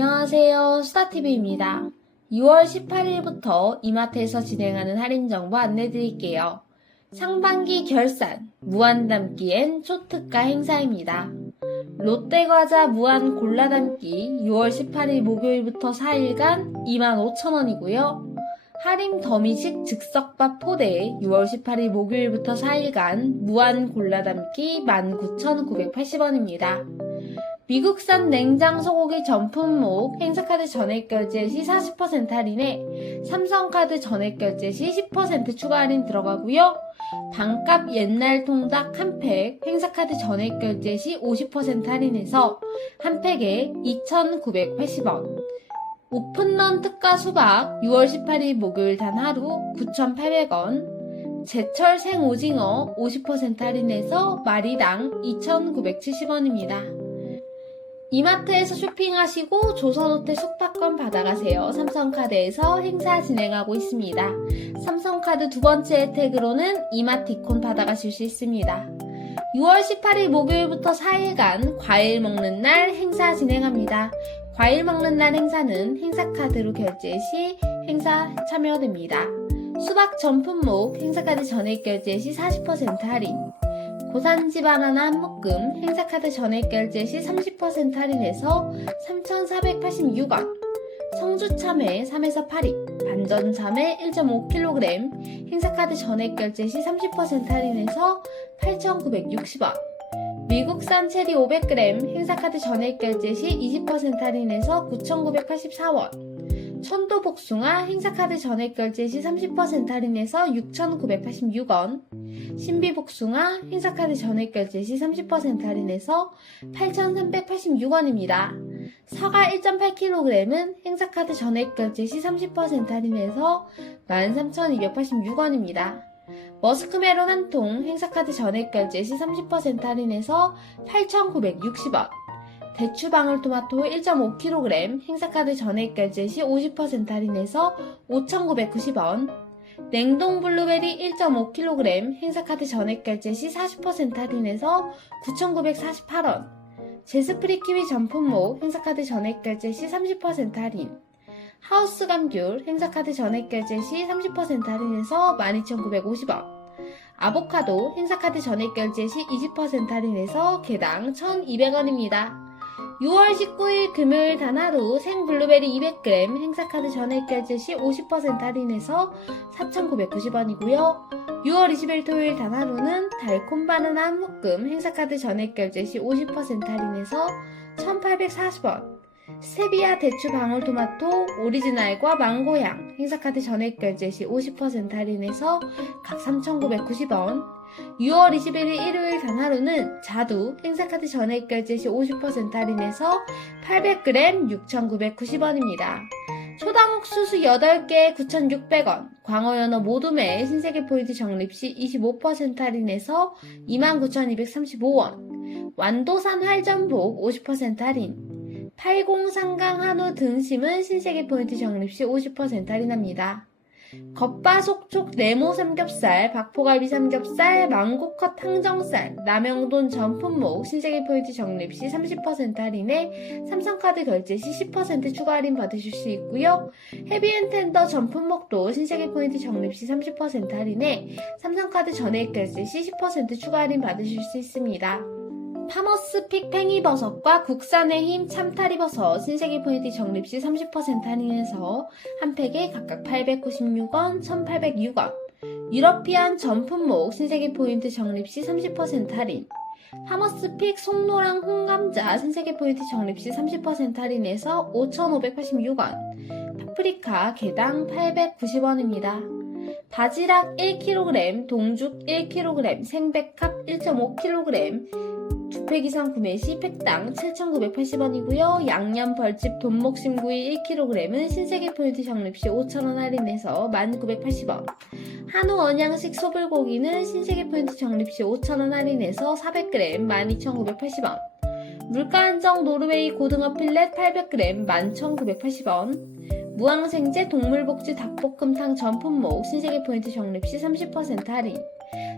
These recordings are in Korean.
안녕하세요. 수다TV입니다. 6월 18일부터 이마트에서 진행하는 할인 정보 안내드릴게요. 상반기 결산, 무한담기 앤 초특가 행사입니다. 롯데과자 무한 골라담기 6월 18일 목요일부터 4일간 25,000원이고요. 할인 더미식 즉석밥 포대 6월 18일 목요일부터 4일간 무한 골라담기 19,980원입니다. 미국산 냉장 소고기 전품목 행사카드 전액결제 시 40% 할인에 삼성카드 전액결제 시 10% 추가 할인 들어가고요. 반값 옛날 통닭 한 팩 행사카드 전액결제 시 50% 할인해서 한 팩에 2,980원. 오픈런 특가 수박 6월 18일 목요일 단 하루 9,800원. 제철 생오징어 50% 할인해서 마리당 2,970원입니다. 이마트에서 쇼핑하시고 조선호텔 숙박권 받아가세요. 삼성카드에서 행사 진행하고 있습니다. 삼성카드 두 번째 혜택으로는 이마티콘 받아가실 수 있습니다. 6월 18일 목요일부터 4일간 과일 먹는 날 행사 진행합니다. 과일 먹는 날 행사는 행사카드로 결제 시 행사 참여됩니다. 수박 전품목 행사카드 전액 결제 시 40% 할인, 고산지 바나나 한 묶음 행사카드 전액결제 시 30% 할인해서 3,486원. 성주참외 3에서 8입, 반전참외 1.5kg 행사카드 전액결제 시 30% 할인해서 8,960원. 미국산 체리 500g 행사카드 전액결제 시 20% 할인해서 9,984원. 천도복숭아 행사카드 전액결제 시 30% 할인해서 6,986원. 신비복숭아 행사카드 전액결제 시 30% 할인해서 8,386원입니다. 사과 1.8kg은 행사카드 전액결제 시 30% 할인해서 13,286원입니다. 머스크멜론 한 통 행사카드 전액결제 시 30% 할인해서 8,960원. 대추 방울토마토 1.5kg 행사카드 전액결제 시 50% 할인해서 5,990원. 냉동 블루베리 1.5kg 행사카드 전액결제 시 40% 할인해서 9,948원. 제스프리 키위 전품목 행사카드 전액결제 시 30% 할인. 하우스 감귤 행사카드 전액결제 시 30% 할인해서 12,950원. 아보카도 행사카드 전액결제 시 20% 할인해서 개당 1,200원입니다. 6월 19일 금요일 단 하루 생블루베리 200g 행사카드 전액결제 시 50% 할인해서 4,990원이고요. 6월 20일 토요일 단 하루는 달콤 바나나 한 묶음 행사카드 전액결제 시 50% 할인해서 1,840원. 스테비아 대추 방울토마토 오리지널과 망고향 행사카드 전액결제 시 50% 할인해서 각 3,990원. 6월 21일 일요일 단 하루는 자두 행사카드 전액결제 시 50% 할인해서 800g 6,990원입니다. 초당 옥수수 8개 9,600원, 광어연어 모둠에 신세계 포인트 적립 시 25% 할인해서 29,235원, 완도산 활전복 50% 할인, 80상강 한우 등심은 신세계 포인트 적립 시 50% 할인합니다. 겉바속촉 네모 삼겹살, 박포갈비 삼겹살, 망고컷 항정살, 남영돈 전품목 신세계 포인트 적립 시 30% 할인에 삼성카드 결제 시 10% 추가 할인 받으실 수 있고요. 헤비앤텐더 전품목도 신세계 포인트 적립 시 30% 할인에 삼성카드 전액 결제 시 10% 추가 할인 받으실 수 있습니다. 파머스픽 팽이버섯과 국산의 힘 참타리버섯 신세계 포인트 적립 시 30% 할인해서 한 팩에 각각 896원, 1,806원. 유러피안 전품목 신세계 포인트 적립 시 30% 할인. 파머스픽 송노랑 홍감자 신세계 포인트 적립 시 30% 할인해서 5,586원. 파프리카 개당 890원입니다. 바지락 1kg, 동죽 1kg, 생백합 1.5kg, 2팩 이상 구매 시 팩당 7,980원이고요. 양념 벌집 돈목심구이 1kg은 신세계 포인트 적립 시 5,000원 할인해서 1,980원. 한우 언양식 소불고기는 신세계 포인트 적립 시 5,000원 할인해서 400g 12,980원. 물가 한정 노르웨이 고등어 필렛 800g 11,980원. 무항생제 동물복지 닭볶음탕 전품목 신세계 포인트 적립 시 30% 할인.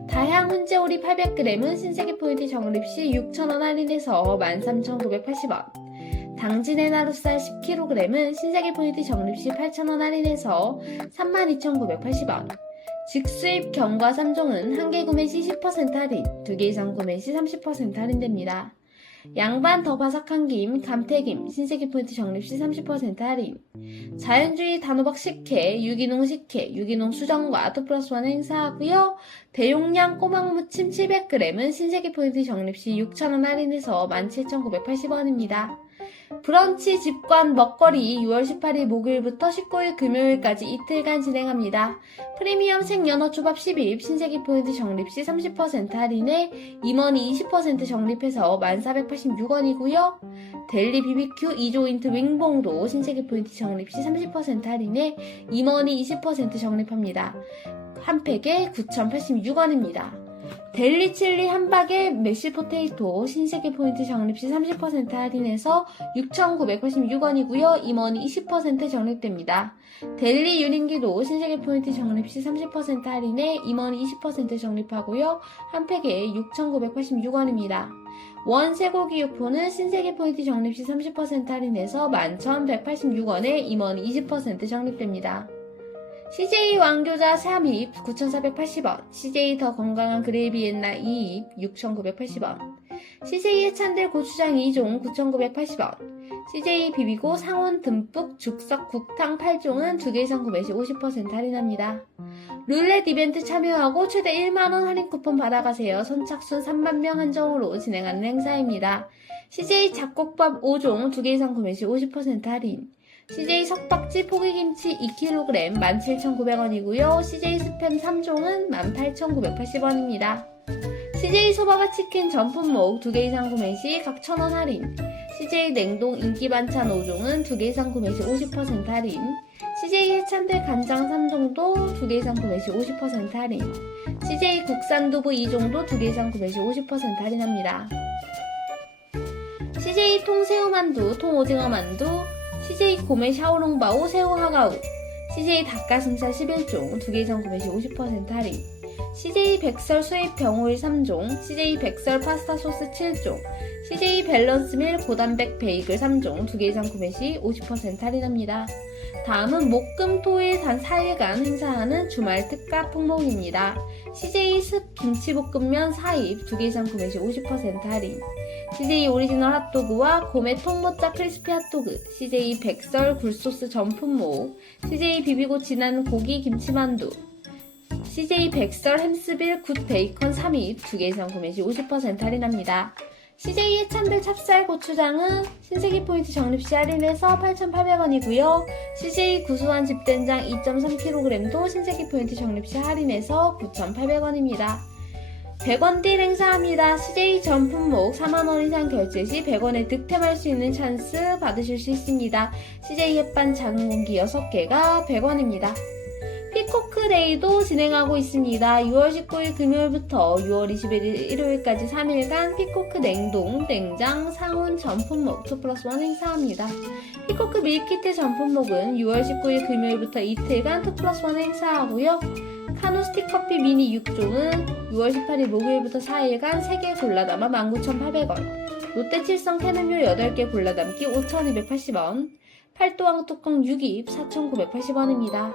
다향 훈제오리 800g은 신세계 포인트 적립 시 6,000원 할인해서 13,980원. 당진의 나루쌀 10kg은 신세계 포인트 적립시 8,000원 할인해서 32,980원. 직수입 견과 3종은 한 개 구매 시 10% 할인, 2개 이상 구매 시 30% 할인됩니다. 양반 더 바삭한 김, 감태김, 신세계 포인트 적립시 30% 할인. 자연주의 단호박 식혜, 유기농 식혜, 유기농 수정과 2+1 행사하고요. 대용량 꼬막무침 700g은 신세계 포인트 적립시 6,000원 할인해서 17,980원입니다. 브런치 집관 먹거리 6월 18일 목요일부터 19일 금요일까지 이틀간 진행합니다. 프리미엄 생연어 초밥 10일 신세계 포인트 적립시 30% 할인에 임원이 20% 적립해서 1486원이고요. 델리 BBQ 2조인트 윙봉도 신세계 포인트 적립시 30% 할인에 임원이 20% 적립합니다. 한 팩에 9,086원입니다. 델리 칠리 함박에 메쉬 포테이토 신세계 포인트 적립시 30% 할인해서 6,986원이고요. 임원이 20% 적립됩니다. 델리 유린기도 신세계 포인트 적립시 30% 할인에 임원이 20% 적립하고요. 한 팩에 6,986원입니다. 원 쇠고기 육포는 신세계 포인트 적립시 30% 할인해서 11,186원에 임원이 20% 적립됩니다. CJ 왕교자 3입 9,480원, CJ 더 건강한 그레이비 옛날 2입 6,980원, CJ 해찬들 고추장 2종 9,980원, CJ 비비고 상온 듬뿍 죽석 국탕 8종은 2개 이상 구매 시 50% 할인합니다. 룰렛 이벤트 참여하고 최대 1만원 할인 쿠폰 받아가세요. 선착순 3만명 한정으로 진행하는 행사입니다. CJ 잡곡밥 5종 2개 이상 구매 시 50% 할인. CJ 석박지 포기김치 2kg 17,900원이고요. CJ 스팸 3종은 18,980원입니다. CJ 소바바 치킨 전품목 2개 이상 구매 시 각 1,000원 할인. CJ 냉동 인기 반찬 5종은 2개 이상 구매 시 50% 할인. CJ 해찬들 간장 3종도 2개 이상 구매 시 50% 할인. CJ 국산 두부 2종도 2개 이상 구매 시 50% 할인합니다. CJ 통새우만두, 통오징어만두, CJ 고메 샤오롱바오 새우 하가우, CJ 닭가슴살 11종 2개 이상 구매 시 50% 할인, CJ 백설 수입 병오일 3종, CJ 백설 파스타 소스 7종, CJ 밸런스밀 고단백 베이글 3종 2개 이상 구매 시 50% 할인합니다. 다음은 목금토일 단 4일간 행사하는 주말 특가 품목입니다. CJ 습 김치볶음면 4입 2개 이상 구매 시 50% 할인, CJ 오리지널 핫도그와 고메 통모짜 크리스피 핫도그, CJ 백설 굴소스 전품목, CJ 비비고 진한 고기 김치만두, CJ 백설 햄스빌 굿 베이컨 3입 2개 이상 구매 시 50% 할인합니다. CJ 해찬들 찹쌀 고추장은 신세계 포인트 적립시 할인해서 8,800원이고요. CJ 구수한 집된장 2.3kg도 신세계 포인트 적립시 할인해서 9,800원입니다. 100원 딜 행사합니다. CJ 전 품목 4만원 이상 결제 시 100원에 득템할 수 있는 찬스 받으실 수 있습니다. CJ 햇반 작은 공기 6개가 100원입니다. 피코크데이도 진행하고 있습니다. 6월 19일 금요일부터 6월 21일 일요일까지 3일간 피코크 냉동, 냉장, 상온 전품목 2+1 행사합니다. 피코크 밀키트 전품목은 6월 19일 금요일부터 이틀간 2+1 행사하고요. 카누스틱 커피 미니 6종은 6월 18일 목요일부터 4일간 3개 골라담아 19,800원, 롯데 칠성 캔음료 8개 골라담기 5,280원, 팔도왕 뚜껑 6입 4,980원입니다.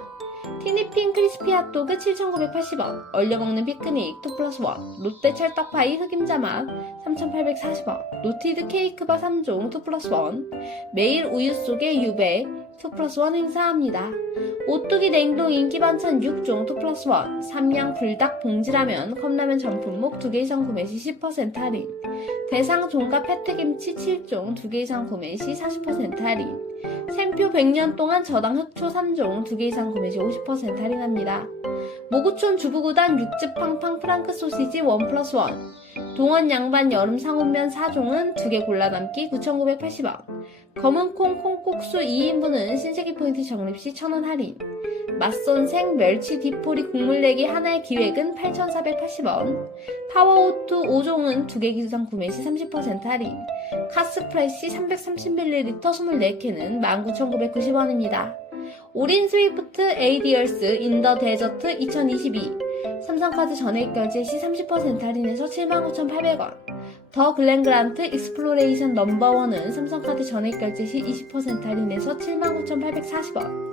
티니핑 크리스피 핫도그 7,980원, 얼려먹는 피크닉 2+1, 롯데 찰떡파이 흑임자맛 3,840원, 노티드 케이크바 3종 2+1, 매일 우유 속에 유배 2+1 행사합니다. 오뚜기 냉동 인기 반찬 6종 2+1, 삼양 불닭 봉지라면 컵라면 전품목 2개 이상 구매 시 10% 할인, 대상 종갑 페트김치 7종 2개 이상 구매 시 40% 할인, 샘표 100년 동안 저당 흑초 3종 2개 이상 구매 시 50% 할인합니다. 모구촌 주부구단 육즙팡팡 프랑크 소시지 1+1, 동원 양반 여름 상온면 4종은 2개 골라담기 9,980원, 검은콩 콩국수 2인분은 신세계 포인트 적립시 1,000원 할인, 맛선생 멸치 디포리 국물 내기 하나의 기획은 8,480원, 파워오투 5종은 2개 이상 구매 시 30% 할인, 카스프레시 330ml 24캔은 19,990원입니다. 오린 스위프트 에이디얼스 인더 데저트 2022 삼성카드 전액 결제 시 30% 할인해서 79,800원, 더 글렌그란트 익스플로레이션 넘버1은 삼성카드 전액 결제 시 20% 할인해서 79,840원.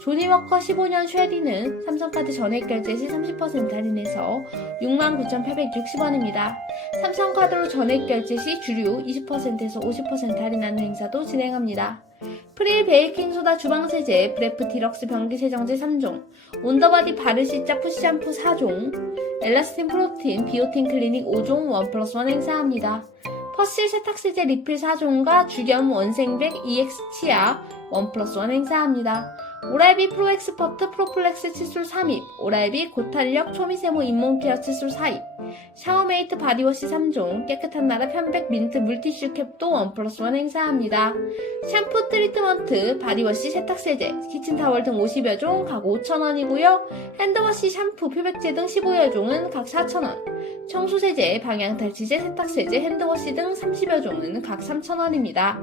조니워커 15년 쉐리는 삼성카드 전액 결제 시 30% 할인해서 69,860원입니다. 삼성카드로 전액 결제 시 주류 20%에서 50% 할인하는 행사도 진행합니다. 프릴 베이킹소다 주방세제, 브레프 디럭스 변기세정제 3종, 온더바디 바르시자 푸시샴푸 4종, 엘라스틴 프로틴 비오틴 클리닉 5종 1+1 행사합니다. 퍼실 세탁세제 리필 4종과 주겸 원생백 EX 치약 1+1 행사합니다. 오랄비 프로엑스퍼트 프로플렉스 칫솔 3입, 오랄비 고탄력 초미세모 잇몸케어 칫솔 4입, 샤워메이트 바디워시 3종, 깨끗한 나라 편백 민트 물티슈 캡도 1+1 행사합니다. 샴푸 트리트먼트, 바디워시 세탁세제, 키친타월 등 50여 종 각 5,000원이고요. 핸드워시 샴푸, 표백제 등 15여 종은 각 4,000원, 청소세제, 방향탈취제, 세탁세제, 핸드워시 등 30여 종은 각 3,000원입니다.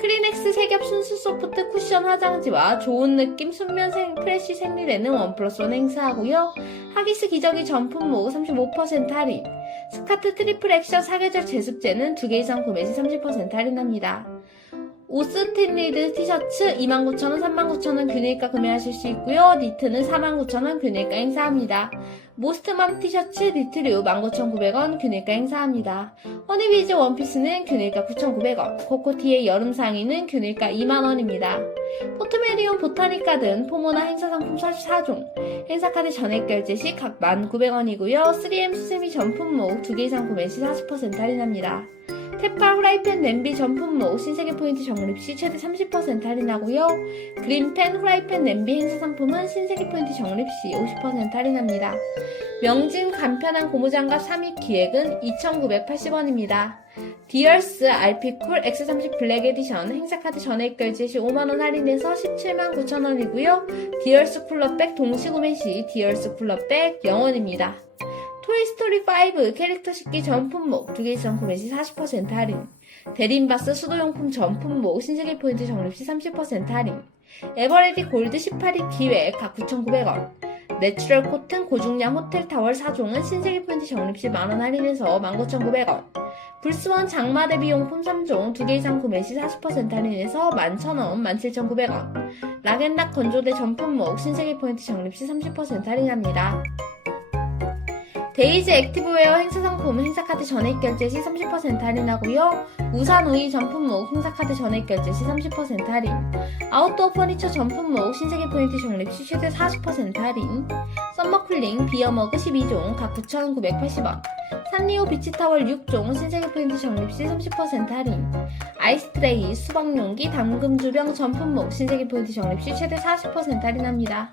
크리넥스 세겹 순수 소프트 쿠션 화장지와 좋은 느낌 순면 프레쉬 생리대는 1+1 행사하고요. 하기스 기저귀 전 품목 35% 할인, 스카트 트리플 액션 사계절 제습제는 2개 이상 구매 시 30% 할인합니다. 오스틴 리드 티셔츠 29,000원, 39,000원 균일가 구매하실 수 있고요. 니트는 49,000원 균일가 행사합니다. 모스트맘 티셔츠 니트류 19,900원 균일가 행사합니다. 허니비즈 원피스는 균일가 9,900원, 코코티의 여름 상의는 균일가 2만원입니다. 포트메리온 보타니카든 포모나 행사 상품 44종, 행사카드 전액 결제 시 각 1,900원이고요. 3M 수세미 전품목 2개 이상 구매 시 40% 할인합니다. 테파 후라이팬 냄비 전품목 신세계 포인트 적립 시 최대 30% 할인하고요. 그린팬 후라이팬 냄비 행사 상품은 신세계 포인트 적립 시 50% 할인합니다. 명진 간편한 고무장갑 3입 기획은 2,980원입니다. 디얼스 RP쿨 X30 블랙 에디션 행사카드 전액 결제 시 5만원 할인해서 179,000원이고요. 디얼스 쿨러백 동시구매 시 디얼스 쿨러백 0원입니다. 토이스토리5 캐릭터 식기 전 품목 2개 이상 구매 시 40% 할인, 대림바스 수도용품 전 품목 신세계 포인트 적립 시 30% 할인, 에버레디 골드 18일 기획 각 9,900원, 내추럴 코튼 고중량 호텔 타월 4종은 신세계 포인트 적립 시 만원 할인해서 19,900원, 불스원 장마 대비용품 3종 2개 이상 구매 시 40% 할인해서 11,000원, 17,900원, 락앤락 건조대 전 품목 신세계 포인트 적립 시 30% 할인합니다. 데이즈 액티브웨어 행사 상품 행사카드 전액 결제 시 30% 할인하고요. 우산 우이 전품목 행사카드 전액 결제 시 30% 할인, 아웃도어 퍼니처 전품목 신세계 포인트 적립 시 최대 40% 할인, 썸머쿨링 비어머그 12종 각 9,980원, 산리오 비치타월 6종 신세계 포인트 적립 시 30% 할인, 아이스트레이 수박용기 담금주병 전품목 신세계 포인트 적립 시 최대 40% 할인합니다.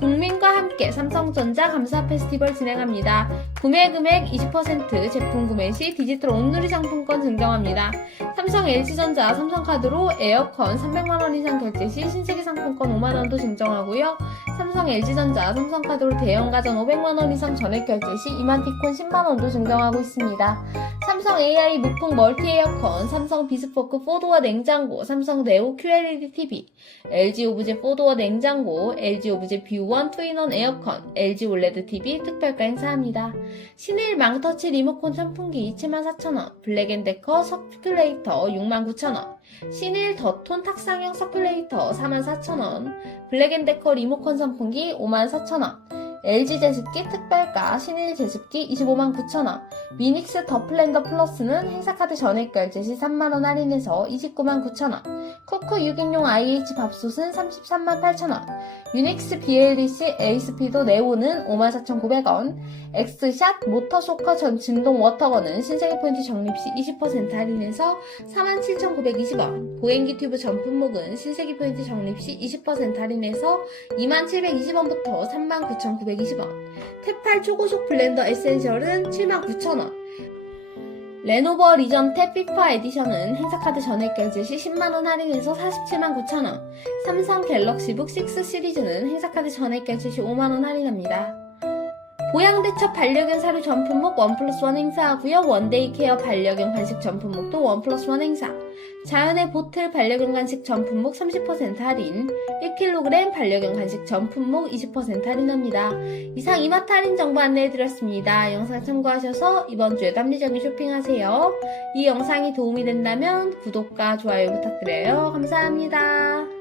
국민과 함께 삼성전자 감사 페스티벌 진행합니다. 구매 금액 20%, 제품 구매 시 디지털 온누리 상품권 증정합니다. 삼성 LG전자 삼성카드로 에어컨 300만원 이상 결제 시 신세계 상품권 5만원도 증정하고요. 삼성 LG전자 삼성카드로 대형가전 500만원 이상 전액 결제 시 이만티콘 10만원도 증정하고 있습니다. 삼성 AI 무풍 멀티 에어컨, 삼성 비스포크 4도어 냉장고, 삼성 네오 QLED TV, LG 오브제 4도어 냉장고, LG 오브제 뷰1 2인원 에어컨, LG 올레드 TV 특별가 행사합니다. 신일 망터치 리모컨 선풍기 74,000원, 블랙앤데커 서큘레이터 69,000원, 신일 더톤 탁상형 서큘레이터 44,000원, 블랙앤데커 리모컨 선풍기 54,000원, LG 제습기 특별가 신일 제습기 259,000원, 미닉스 더 플랜더 플러스는 행사카드 전액 결제 시 3만원 할인해서 299,000원, 쿠크 6인용 IH 밥솥은 338,000원, 유닉스 BLDC 에이스피도 네오는 54,900원, 엑스샷 모터쇼커 전 진동 워터건은 신세계 포인트 적립 시 20% 할인해서 47,920원, 보행기 튜브 전 품목은 신세계 포인트 적립 시 20% 할인해서 2720원부터 39,920원, 탭8 초고속 블렌더 에센셜은 79,000원, 레노버 리전 탭 피파 에디션은 행사카드 전액 결제 시 10만원 할인해서 479,000원, 삼성 갤럭시북 6 시리즈는 행사카드 전액 결제 시 5만원 할인합니다. 고양대첩 반려견 사료 전 품목 1+1 행사하고요. 원데이 케어 반려견 간식 전 품목도 1+1 행사. 자연의 보틀 반려견 간식 전 품목 30% 할인. 1kg 반려견 간식 전 품목 20% 할인합니다. 이상 이마트 할인 정보 안내해드렸습니다. 영상 참고하셔서 이번 주에도 합리적인 쇼핑하세요. 이 영상이 도움이 된다면 구독과 좋아요 부탁드려요. 감사합니다.